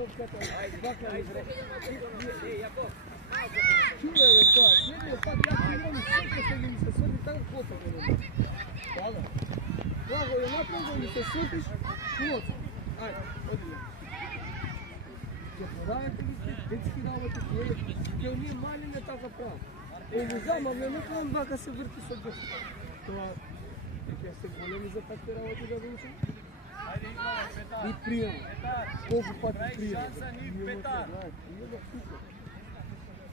топката, вака игра. Чуре бе тоа, следниот пат ја играм и секој се ми се срди така коса го добро. Да. Тоа го направо ми се срдиш, кулоца. Ајде, оди. Ќе продавате ги детски работи, ќе ние мали не така право. Овозама ме некој вака се врти со дете. Тоа ќе се големи за такви работи да учам. И прием. Колку пати прием.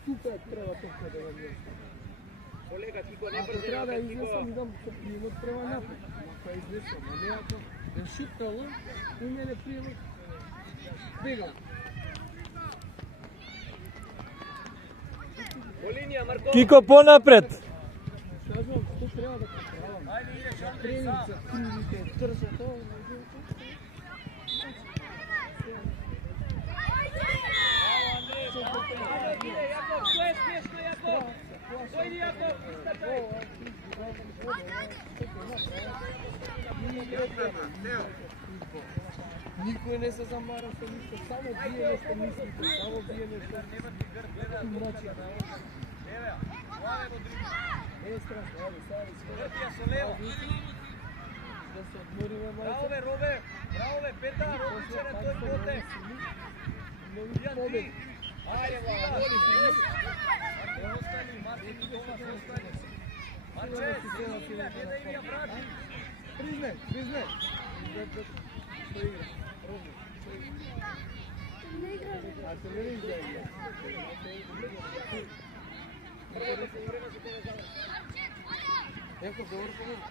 Супер треба топка да го колега, ти го не брзо. Ако треба да изнесам, идам со приемот према напред. Ако изнесам, а не ако да шуткало, у мене приемот бега. Кико понапред. Кажувам, што треба да поправам. Треница, кривите, трсото. Никој не се замара со ништо, само бие нешто мислите, само бие нешто тумачи. Еве, главе во други. Не страшно, ајде, сега вртија со лево. Да се одмориме малку. Браво бе, Робе, браво бе, Петар, обичаре тој поте. Јан ти. Ајде, воли, остани, Мартин, Томас, остани. Марче, Илија, не да Илија врати. Призне. Што игра? Робе, што игра? Не игра. А се не игра. Јако говори по мене?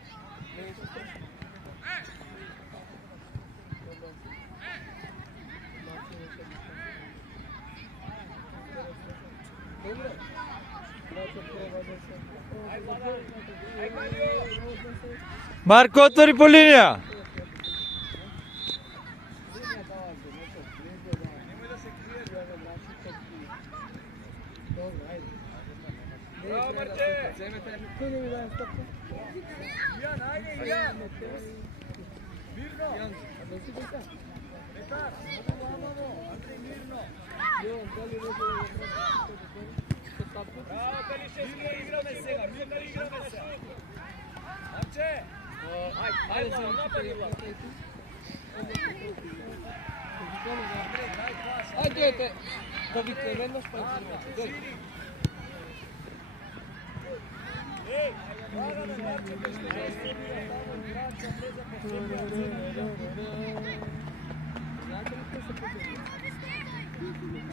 Не е се страшно. Добре. Марко, отвори по линија. Браво, Марче! Кој не ми даде стопка? Јан, ајде, Јан! Мирно! Јан, а да си дека? Петар, мамо, Андреј, мирно! Јан, дали не се браво, Калишевски, играме сега, дали играме сега? Марче! Ајде, напади, ајде, да викне веднаш па дојде. Ей, лагано, Марче, пешто не се бија тамо, Гранча, влеза по себе, знаете ли кој се подели?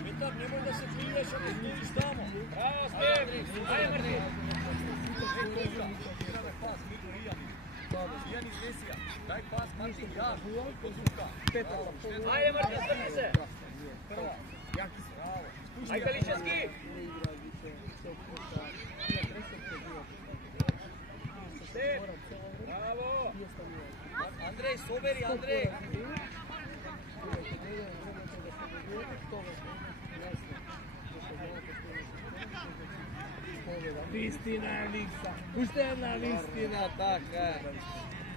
Петар, немој да се криеш, ако стоиш тамо. Браво, Стев! Ајде, Марче! Играме пас, Миту, Ијан изнесија. Дај пас, Мартин, Јан, Козука. Ајде, Марче, стрни се! Прва, јаки се. Ајде, Калишевски! Браво! Андреј, собери, Андреј! Вистина, Викса! Уште една вистина, така!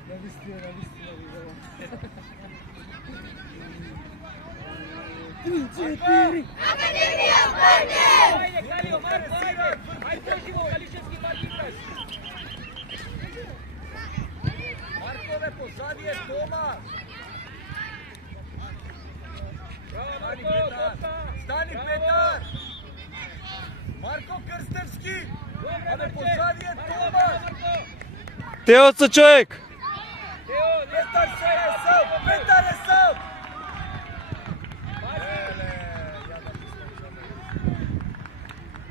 На вистина, видела. 3-4! Академија, Марко! Ајде, Калио, Марко, ајде! Ајде, проживо, Калишевски, Марко! Маркове, позади е Томас! Браво, Марко, топка! Стани, Петар! Марко Крстевски! Абе, позади е Томас! Тео со човек. Петар се е сам! Петар е сам!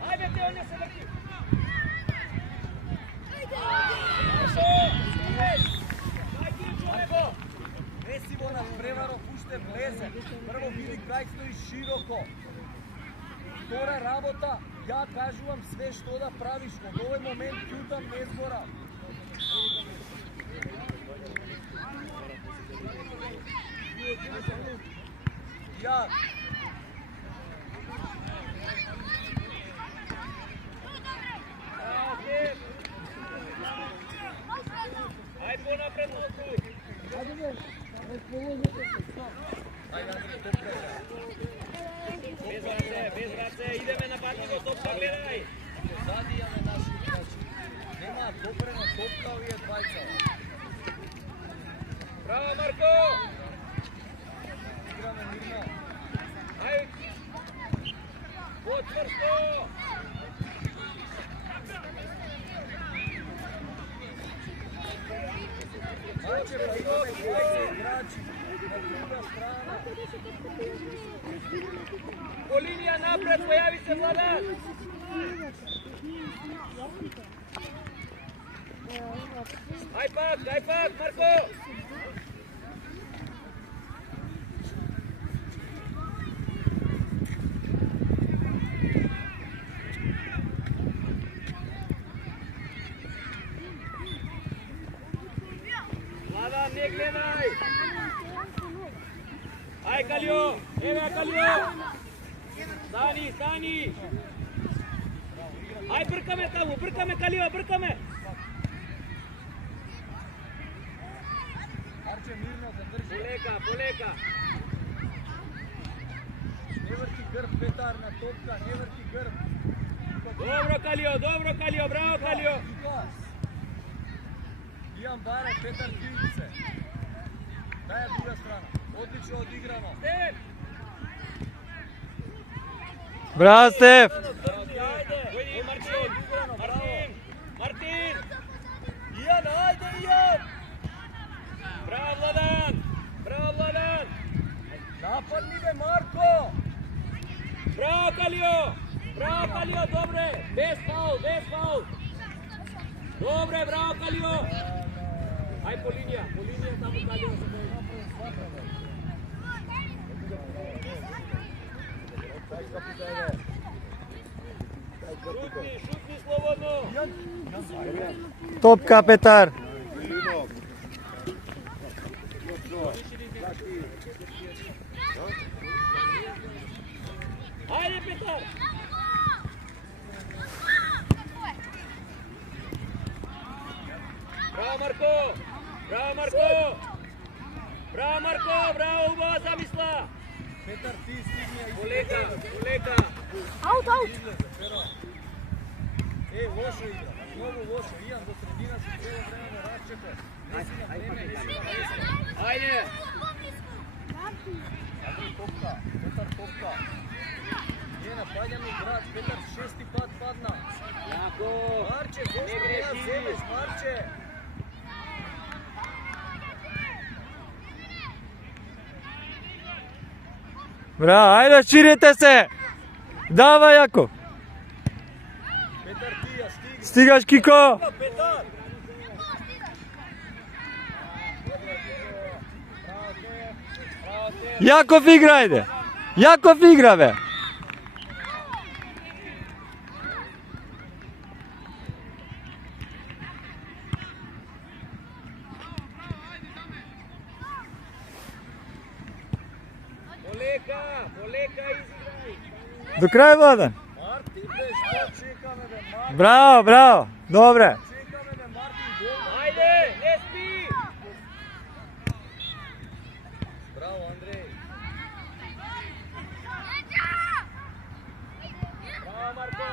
Ајде, Тео, не се врти! Марко! Неси го на преваров, уште влезе. Прво види кај стои широко. Втора работа, ја кажувам све што да правиш. Од овој момент ќутам не зборам. Ја. Ајде го напред малку. Ајде бе, положите се. Ајде, Андреј, добре. Marko! Marče, pa imame dvojice igrači, na druga strana. Ko linija napred, pojavi se Vladan! Aj pak, Marko! Vladan, ne gledaj! Aj, Kaljo! Evo, Kaljo! Stani! Aj, brkame tamo, Kaljo, brkame! Arče, mirno, zadrži. Poleka. Ne vrti grb, Petar, na topka, ne vrti grb. Dobro, Kaljo, bravo, Kaljo! Ivan Bare, Petar Krivice. Daj je druga strana. Odlično odigrano. Stef! Bravo, Stef! Ajde, Martin! Ian, ajde, Ian! Bravo, Vladan! Napadni me, Marko! Bravo, Kaljo, dobre! Bez faul! Dobre, bravo, Kaljo! Aj, po linija, tamo Kaljo se boji. Šutni, slobodno! Topka, Petar! Ajde, Petar! Bravo, Marko! Bravo, Ugo, zamisla! Petar, ti stigni, Poleka! Out! Lošo igra, mnogo lošo. Ian, do sredina si treba vremena Račepe. Nesi na vreme. Ajde! Petar topka. Nije napadjamo igrač, Petar 6. pad padna. Jako! Marče, zašto ne zemeš, Marče? Bravo, ajde, širite se! Davaj, Jako! Petar Tija, stigni! Stigaš, Kiko! Petar! Jakov igra, ajde! Jakov igra, be! Poleka, izigraj! Do kraja, Vladan! Martin, što čekame, be, Martin! Bravo, dobre! Čekame, be, Martin, gol! Ajde, ne spi! Bravo, Andrej! Bravo, Marko!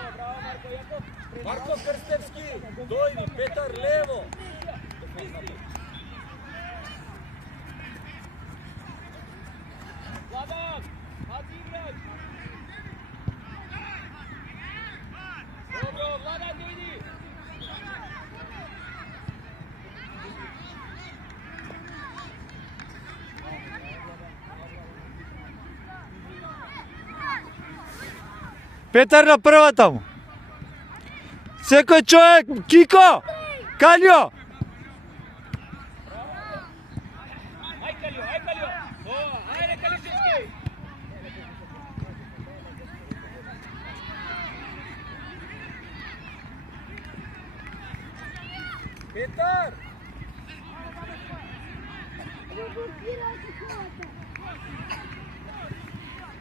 Marko Krstevski, dojdi, Petar levo! Vladan, hadi igraj! Dobro, Vladan, dojdi! Petar na prva tamo! Sekoj čovjek! Kiko! Kaljo! Aj Kaljo! Ajde Kaljuševski! Petar!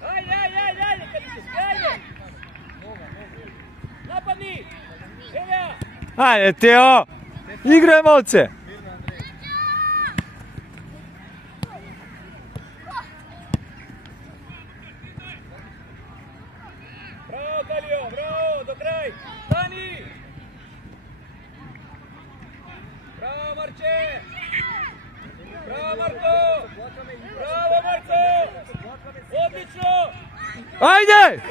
Ajde Kaljuševski, ajde! Napadni! Evo! Ajde, Teo! Igraj, momce! Bravo Kaljo, bravo, do kraj! Stani! Bravo Marče! Bravo Marko! Bravo Marko! Odlično! Ajde!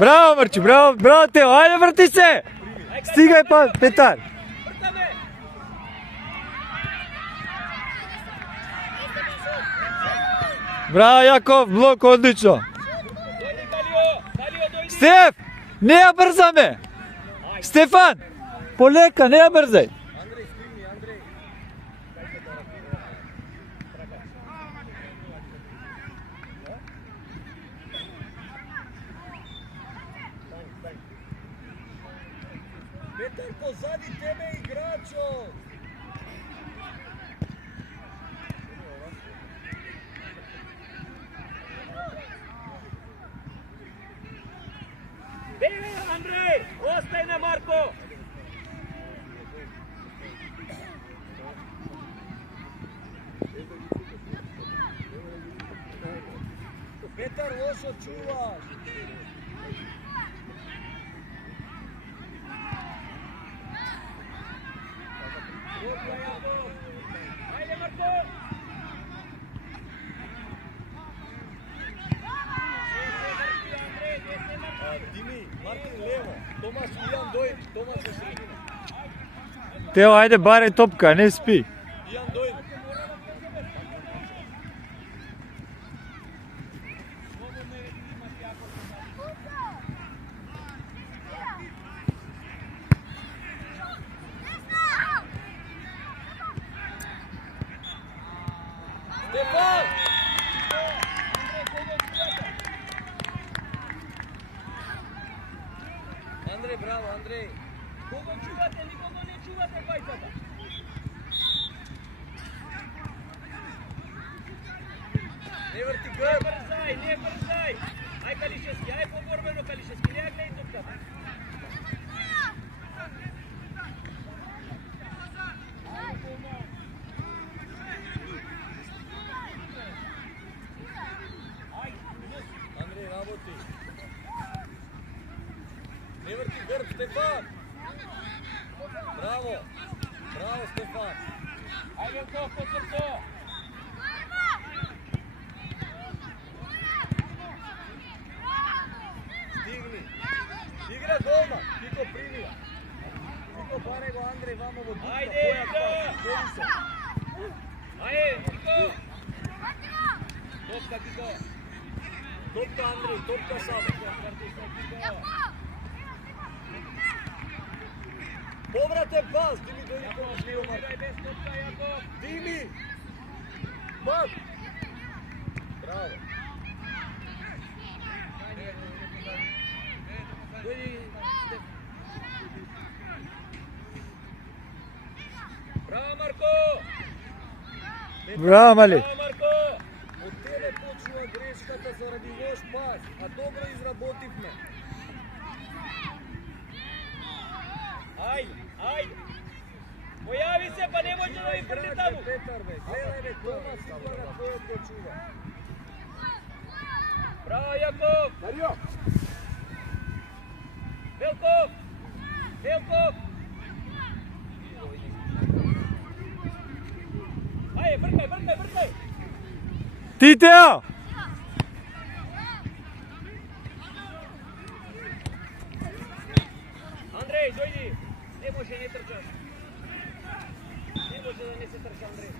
Браво, Марчи, браво, браво, Тео, ајде врти се! Стигај па, Петар! Браво, Јаков, блок, одлично! Стеф, не ја брзаме! Стефан, полека, не ја брзај! Петар, позади тебе играчо! Беги, Андрей! Остај на Марко! Петар, лошо чуваш! Ајде, Марко! Дими, Мартин лево, Томас Ијан дојди, Томас во средина. Тео, ајде баре топка, не спи. Ијан дојди. Стефан! Андрей, браво, Андрей. Кого чувате, никого не чувате бајцата. Не врти Не грб. брзај, не брзај. Ај Калишевски, ај поборбено Калишевски, не ја гледај топката. Андрей, работи. Не врти грб, Стефан. Браво. Браво, Стефан. Ај Велков, под срцо. Стигни. Игра дома. Кико примија. Кико баре го Андрей вамо во дупка. Ајде, Ико. Стои се. Ајде, Кико. Топка, Кико. Топка Андрей, топка само. Повратен пас, Дими дојди помош Лио Марко. Играј без топка, Јаков. Дими! Бак! Браво! Браво, Марко! Браво, Мали! Браво, Марко! Од тебе почнува грешката заради лош пас, а добро изработивме. Ајде, ајде! Појави се, па не може да ви прди таму! Петар, бе, гледај бе, Томас Ивана кој почува. Браво, Јаков! Марио! Велков! Велков! Ајде, бркај, бркај, бркај! Ти, Тео! Андрей, дојди! Не може не трчаш. Не може да не се трча, Андрей.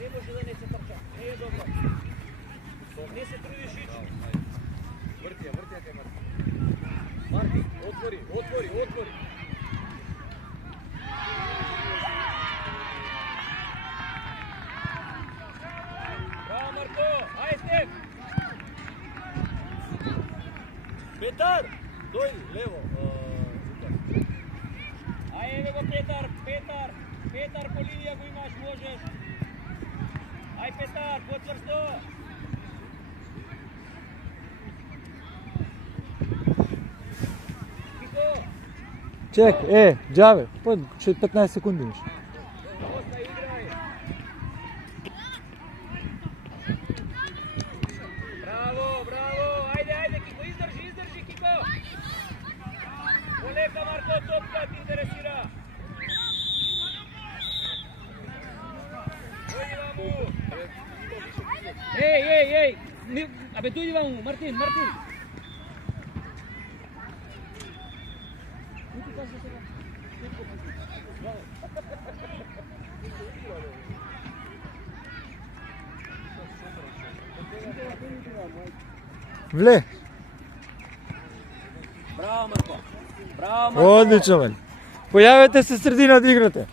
Не може да не се трча. Не е добро. Не се трудиш ичи. Вртија, вртија кај Марти. Марти, отвори, отвори, отвори. Браво, Марко! Ајде, Стеф! Петар, дојди, лево. Ајде, ево го Петар, Петар! Петар по линија го имаш, можеш. Ај, Петар, почврсто! Кико! Чек, Джаве, 15 секунди имаш. Оста, играј! Браво, браво! Ајде, ајде, Кико, издржи, издржи, Кико! Полека, Марко, топка ти интересира! Дојди ваму! Ей! Абе, дојди ваму, Мартин! Вле. Браво, Марко. Браво, Марко. Одлично, бе. Појавете се средина да играте.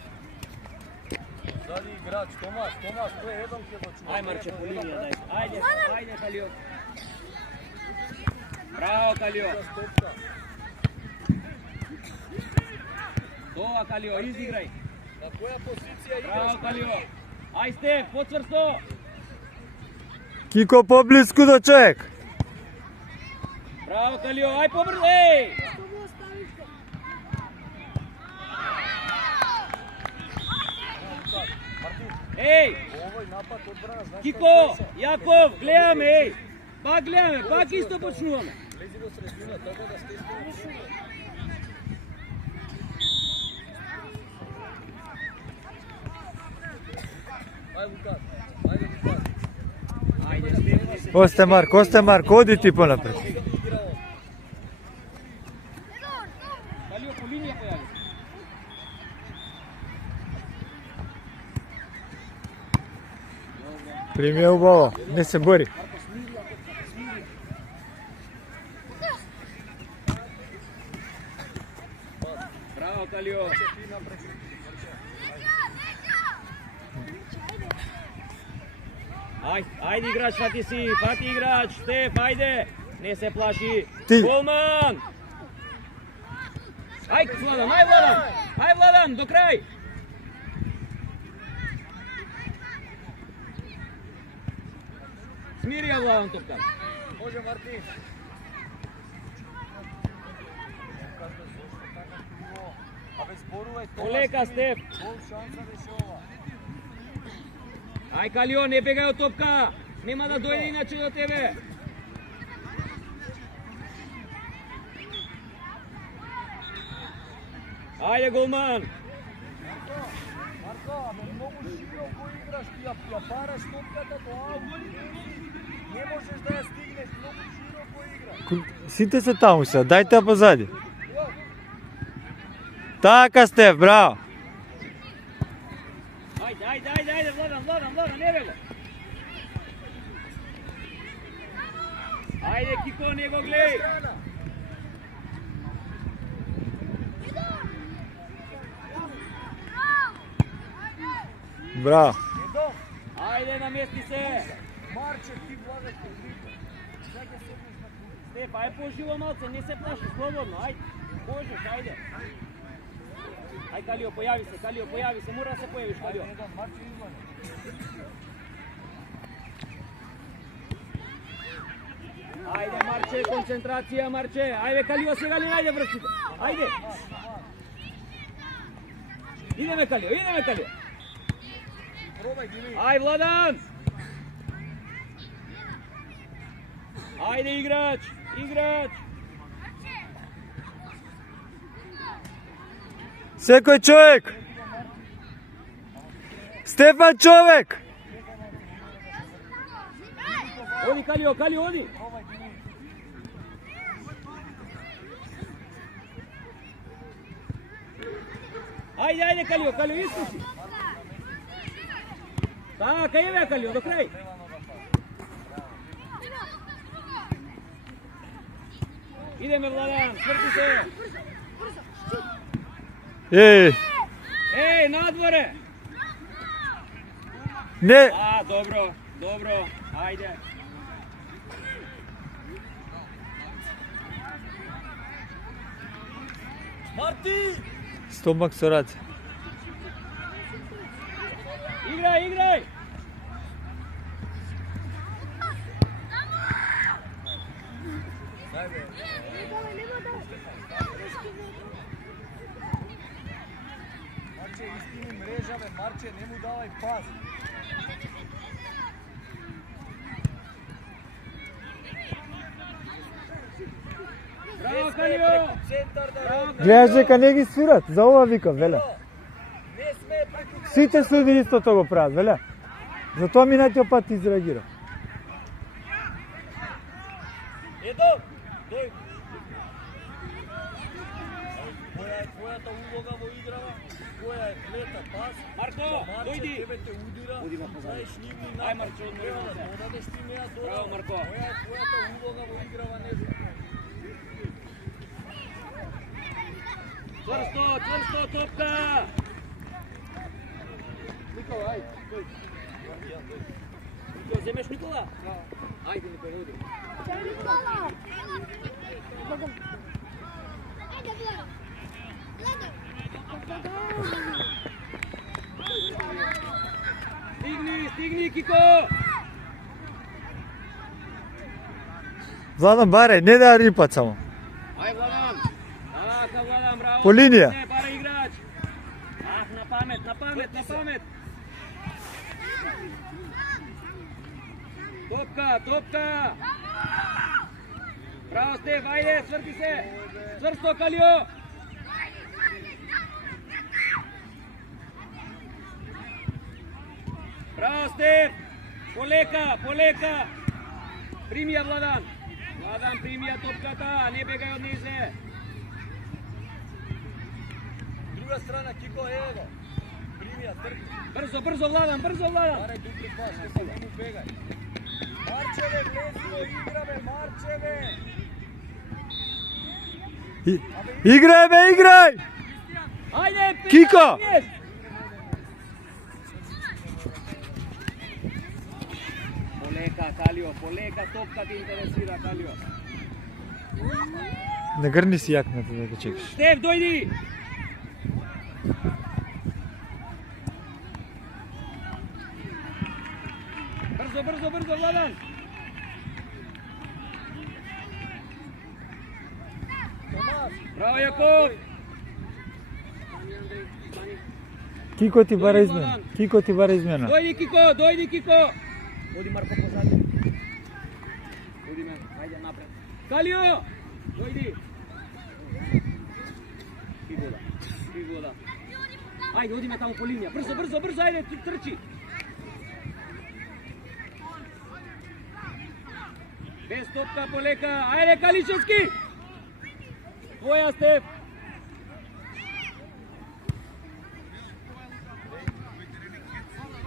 Зади играч, Томас, тој е едом ќе дочува. Ај, Марче, по линија, дај. Ајде, Калио. Браво, Калио. Тоа, Калио, изиграј. На која позиција играш? Браво, Калио. Ај, Стеф, почврсто. Кико поблиску до човек. Браво, Калио, ај побрзо, еј! Еј! Овој напад одбрана, знаеш Кико, Јаков, гледаме, еј! Пак гледаме, пак исто почнуваме. Влези во средина, така да сте искрени. Ајде, Лукас. Ајде, Лукас. Ајде, Стеф. Осте Марко, оди ти понапред. Калио, по линија појави. Прими ја убаво, не се бори. Браво, Калио. Ајде играч, фати играч, Стеф, ајде. Не се плаши. Ти. Голман! Ај, Владан, до крај. Смири ја, Владан, топкан. Може, Мартин. Абе, зборувај тоа. Полека, Стеф. Гол шанса беше ова. Ај, Калио, не бегај од топка. Нема да дојде иначе до тебе. Ајде, голман. Марко, абе, многу широко играш, ти ја параш топката до аут. Не можеш да ја стигнеш, многу широко играш. Сите се таму се, дајте ја позади. Така Стеф, браво. Ајде, Владан, не бего. Ајде, Кико, не го глеј. Браво. Едом, Ајде, намести се. Марче, ти влагаш по грипа. Сега седнеш на клуб. Стеф, ај поживо малце, не се плаши, слободно, ајде. Можеш, ајде. Ај, Калио, појави се, мора да се појавиш, Калио. Едом, Марче изване. Ајде, Марче, концентрација, Марче. Ајде, Калио, сега ли најде врските? Ајде. Идеме, Калио. Пробај, Дими. Ај, Владан. Ајде, играч. Секој човек. Стефан човек. Оди, Калио, оди. Пробај, Дими. Ајде, Калио, искуши. Така, еве, Калио, до крај. Идеме, Владан, сврти се. Еј, надворе. Не, Добро, ајде. Марти! стомак со раце. Играј. Марче, истини мрежа, бе, Марче, не му давај пас. Браво, Калио. Центар да Гледаш дека не ги свират, за ова викам, веле. не сме преку. Сите суди истото го прават, веле. Затоа минатиот пат изреагира. Едом, дој. која е твојата улога во играва, која е плета пас. Марко, дојди. Тебе те удира, Уди ма позади. знаеш нивни Ај, напад. Марчо, одмори Треба да назад. додадеш ти неа Браво, додадеш. Марко. Која е твојата улога во играва, не знам. Цврсто, цврсто, топка! Никола, ај, тој. Никола, земеш Никола? Ајде, Никола, оди. Стигни, стигни, Кико! Владан, барај, не да рипат само. Ај, Владан! Така, Владан, браво! По линија. Не, бара играч! Ах, на памет, на памет, на памет! Топка, топка! Браво, Стеф, ајде, сврти се! Цврсто, Калио! Браво, Стеф! Полека, полека! Прими ја, Владан! Владан, прими ја топката, не бегај од низе! Друга страна, Кико, еве го. Прими ја, трки. Брзо, брзо, Владан, брзо, Владан! Барај дупли пас, Стефан, не му бегај. Марчеве, влези во играве, Марчеве! Играј, бе, играј! Ајде, Кико! Полека, Калио, полека, топка ти интересира, Калио. Не грни си јакната да го чекаш. Стеф, дојди! Брзо, брзо, брзо, Владан! Браво, Јаков! Кико ти бара измена. Кико ти бара измена. Дојди, Кико, дојди, Кико! Оди, Марко, позади. Оди, мен, ајде напред. Калио! Дојди! Фигура, фигура. Ајде, оди ме таму по линија. Брзо, брзо, брзо, ајде, трчи! Без топка, полека. Ајде, Калишевски! Твоја, Стеф!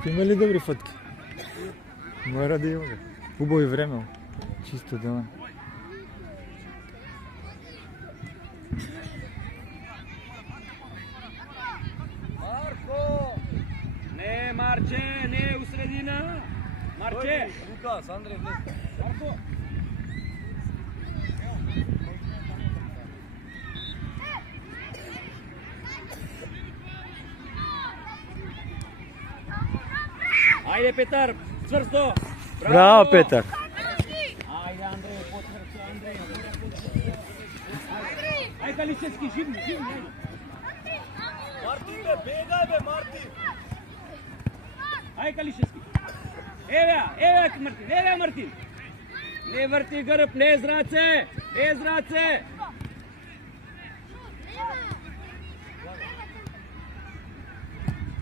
Ти има ли добри фотки? Мора да има. Убави време. Чисто да. Марко! Не, Марче, не, у средина! Марче! Лукас, Андре, влез. Марко! Ајде, Петар, цврсто! Браво, Петар. Ајде, Андреј, потврци, Андреј. Ајде, Калишевски, живни, живни, ајде. Мартин, бе, бегај, бе, Мартин! Ајде, Калишевски. Еве, Мартин, еве, Мартин. Не врти грб, не зраце, не зраце.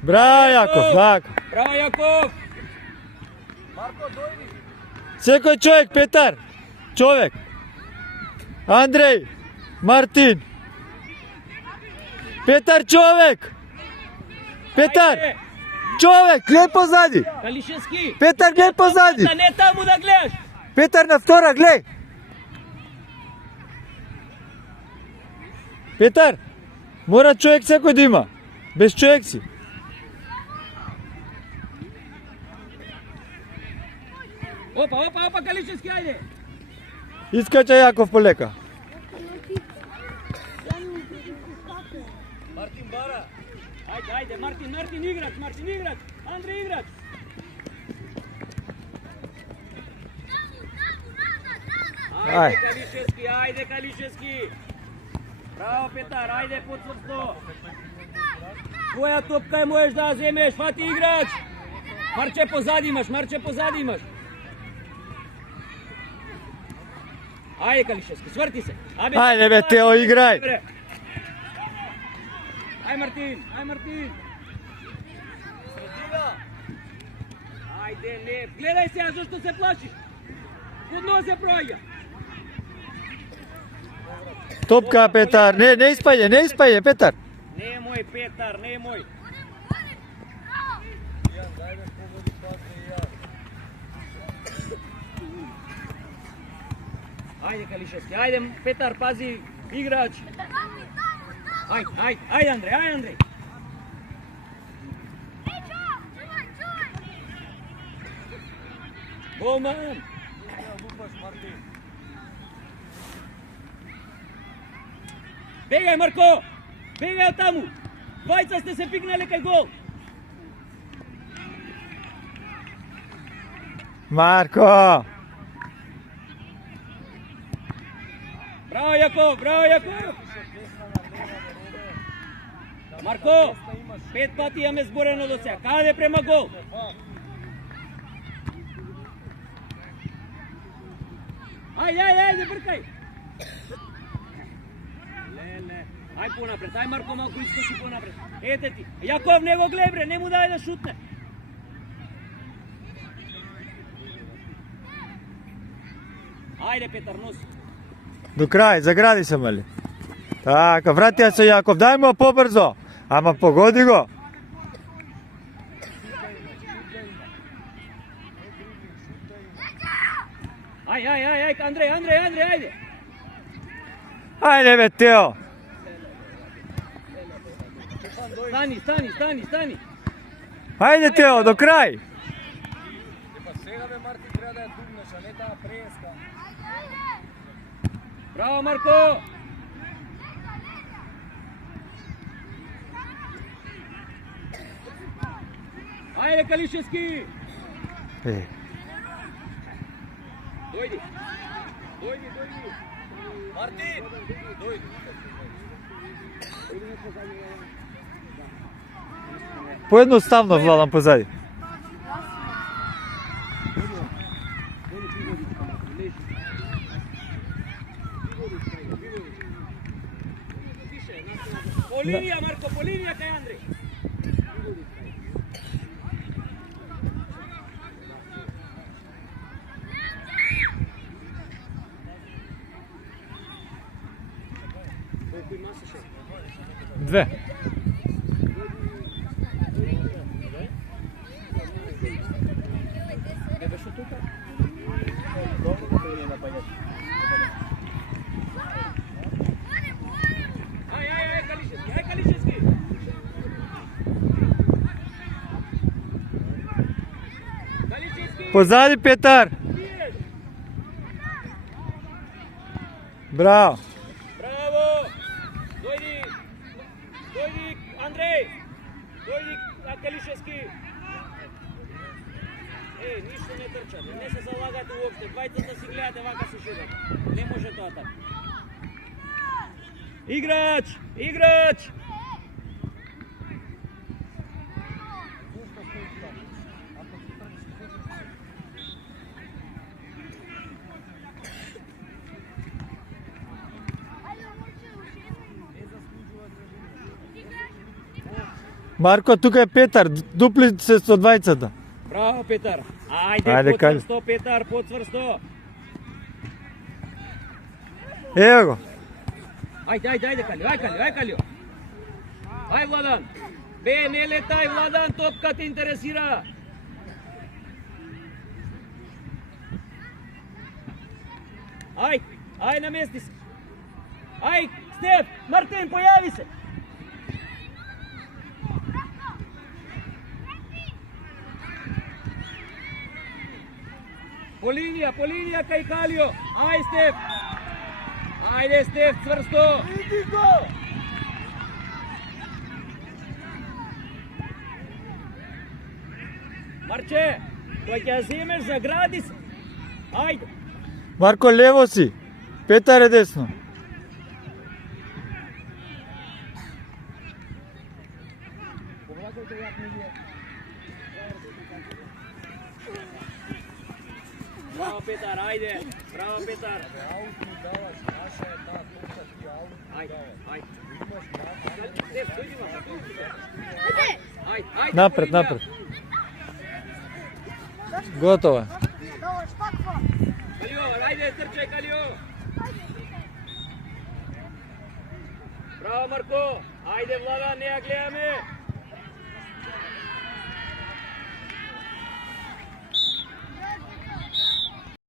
Браво, Јаков, лако. Браво, Јаков. Марко, дојди! Секој човек, Петар. Човек. Андреј. Мартин. Петар, човек. Петар. Ајде. Човек, гледај позади. Калишевски. Петар, гледај позади. Да не таму да гледаш. Петар на втора, гледај. Петар, мора човек секој да има. Без човек си. Опа, Калишевски, ајде. Искача Јаков полека. Мартин, бара! Ајде, Мартин, играч, Андреј, играч. Ај. Ајде, Калишевски. Браво, Петар, ајде, потврсто. Твоја топка е, можеш да ја земеш, фати играч. Марче, позади имаш. Ајде, Калишевски, сврти се. Ајде, бе, Тео, играј. Ај, Мартин. Средина! Ајде, не, гледај се, зашто се плашиш? Код нозе проаѓа. Топка, Петар. Не испаѓа, Петар. Немој, Петар, немој. Јан, дај да погоди пасне и јас. Ајде, Калишевски, ајде, Петар, пази, играч. Ајде, Андреј. Голман. Лупаш, Мартин. Бегај, Марко! Бегај од таму! Двајца сте се пикнале кај гол! Марко! Браво, Јаков! Марко! 5 пати имаме зборено до сега. Каде према гол? Ајде, бркај! Леле. Ај понапред, ај Марко малку искоси понапред. Ете ти. Јаков, не го глебре, не му дај да шутне. Ајде, Петар, носи. До крај, загради се, мали. Така, вратија се Јаков, дај му побрзо. Ама погоди го. Ај, Андреј, ајде. Ајде, бе, Тео. Стани. Ајде, Тео, до крај. Па сега, бе, Мартин, треба да ја дубнеш, а не таа преска. Браво, Марко! Ајде, Калишевски! Дојди! Мартин! Дојди. Поедноставно владам позади. По линија, Марко, по линија кај Андреј. Две. Не беше тука? Ај, Калишевски! Позади, Петар. Браво. Браво! Дојди, Андреј! Дојди, Калишевски! Ништо не трчате, не се залагате уопште, двајцата си гледате вака се шедат. Не може тоа така. Играч! Марко, тука е Петар, дупли се со двајцата. Браво, Петар! Ајде, Ајде, Кали. подцврсто, Петар, подцврсто! Ево го. Ајде, Калио! Ај, Владан! Бе, не летај, Владан, топка те интересира! Ај, намести се! Ај, Стеф, Мартин, појави се! По линија кај Калио. Ај, Стеф. Ајде, Стеф, цврсто. Иди го! Марче, кој ќе земеш, загради се. Ајде. Марко, лево си. Петар е десно. Браво, Петар, ајде. Браво, Петар. Аут ми даваш, наша е таа топка, ти аут ми даваш. Ајде. Имаш наша. Стеф, дојди ма. Ајде. Напред. Готово е. Калио, ајде, трчај, Калио. Браво, Марко! Ајде, Влада, не ја гледаме!